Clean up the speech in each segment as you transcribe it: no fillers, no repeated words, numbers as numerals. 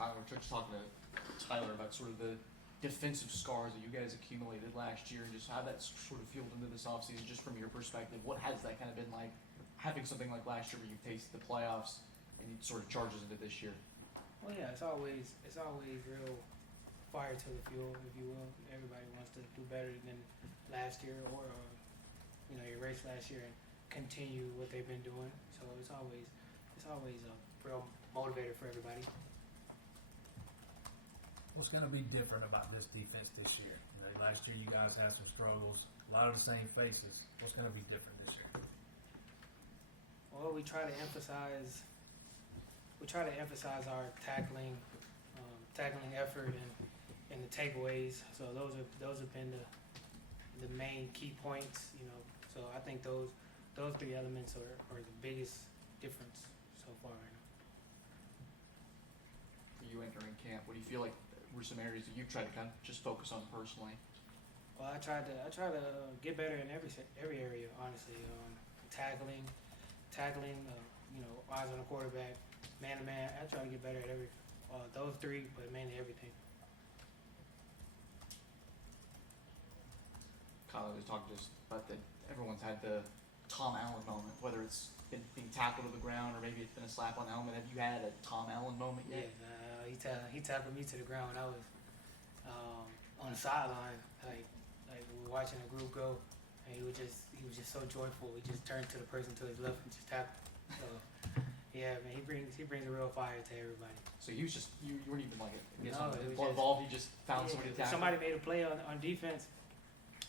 Kyle, we're just talking to Tyler about sort of the defensive scars that you guys accumulated last year and just how that's sort of fueled into this offseason, just from your perspective. What has that kind of been like, having something like last year where you've tasted the playoffs and it sort of charges into this year? Well, yeah, it's always real fire to the fuel, if you will. Everybody wants to do better than last year or erase last year and continue what they've been doing. So it's always a real motivator for everybody. What's going to be different about this defense this year? Last year you guys had some struggles, a lot of the same faces. What's going to be different this year? Well, we try to emphasize our tackling effort and the takeaways. So those have been the main key points. So I think those three elements are the biggest difference so far right now. For you entering camp, what do you feel like were some areas that you tried to kind of just focus on personally? Well, I try to get better in every area, honestly. Tackling, eyes on the quarterback, man to man. I try to get better at those three, but mainly everything. Kyle was talking just about that everyone's had the Tom Allen moment, whether it's been being tackled to the ground or maybe it's been a slap on the helmet. Have you had a Tom Allen moment yet? Yeah, he tackled me to the ground. I was on the sideline, like we were watching a group go, and he was just so joyful. He just turned to the person to his left and just tackled. So yeah, man, he brings a real fire to everybody. So you weren't even like involved. He just found somebody to tackle. Somebody made a play on defense,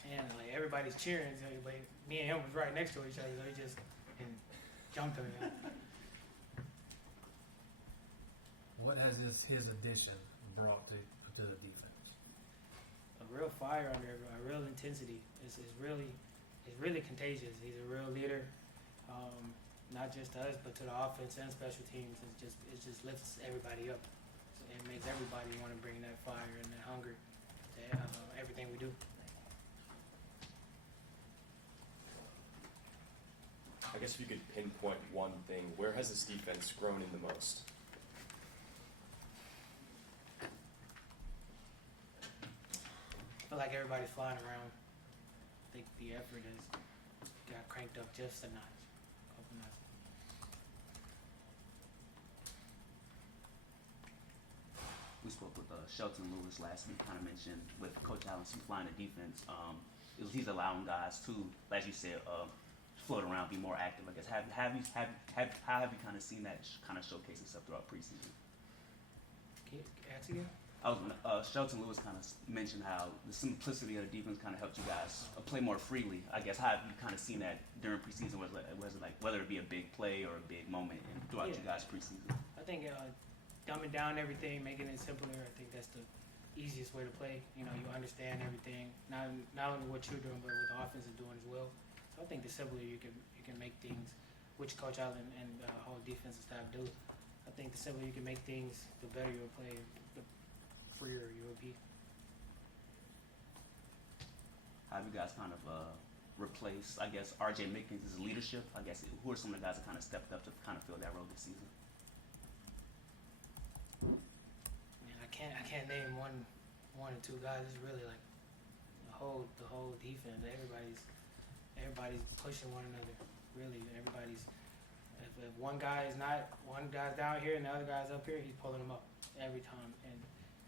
and like everybody's cheering. So me and him was right next to each other. So he just jumped him. What has his addition brought to the defense? A real fire under everyone, a real intensity. It's really contagious. He's a real leader, not just to us, but to the offense and special teams. It just lifts everybody up. So it makes everybody want to bring that fire and that hunger to everything we do. I guess if you could pinpoint one thing, where has this defense grown in the most? I feel like everybody's flying around. I think the effort has got cranked up just a notch, a couple notches. We spoke with Shelton Lewis last week, kind of mentioned with Coach Allen flying the defense. He's allowing guys to, as you said, float around, be more active. I guess how have you kind of seen that kind of showcase itself throughout preseason? Can you ask again? Shelton Lewis kind of mentioned how the simplicity of the defense kind of helped you guys play more freely. I guess how have you kind of seen that during preseason? Was it like whether it be a big play or a big moment throughout you guys preseason? I think dumbing down everything, making it simpler. I think that's the easiest way to play. You understand everything, not only what you're doing, but what the offense is doing as well. So I think the simpler you can make things, which Coach Allen and the whole defensive staff do. I think the simpler you can make things, the better you'll play, the freer you'll be. How have you guys kind of replaced, I guess, R.J. Mickens' leadership? I guess who are some of the guys that kind of stepped up to kind of fill that role this season? Man, I can't name one or two guys. It's really like the whole defense. Everybody's pushing one another. Really, everybody's. If one guy's down here and the other guy's up here, he's pulling them up every time, and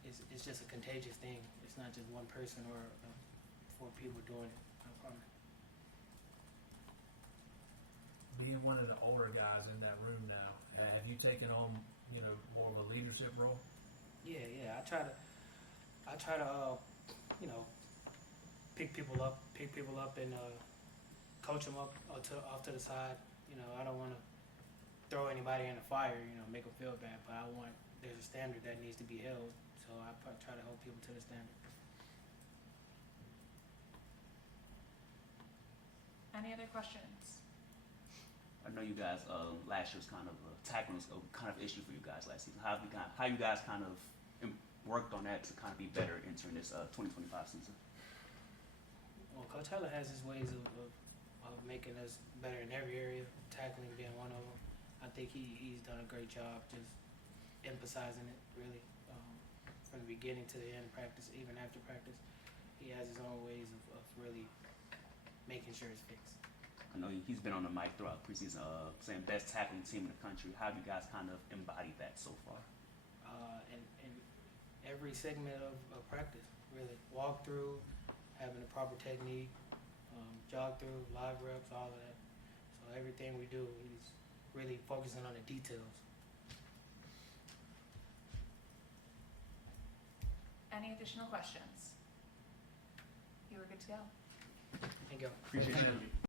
it's just a contagious thing. It's not just one person or 4 people doing it. I promise. Being one of the older guys in that room now, have you taken on more of a leadership role? Yeah. I try to pick people up and coach them up off to the side. I don't want to throw anybody in the fire. Make them feel bad, but there's a standard that needs to be held. So I try to hold people to the standard. Any other questions? I know you guys last year was kind of tackling was a kind of issue for you guys last season. How you guys kind of worked on that to kind of be better entering this 2025 season? Well, Coach Heller has his ways of making us better in every area, tackling being one of them. I think he's done a great job just emphasizing it really, from the beginning to the end, practice, even after practice. He has his own ways of really making sure it's fixed. I know he's been on the mic throughout preseason, saying best tackling team in the country. How have you guys kind of embodied that so far? And every segment of practice, really. Walk through, having the proper technique, jog through, live reps, all of that. So everything we do, he's really focusing on the details. Any additional questions? You were good to go. Thank you. Appreciate you.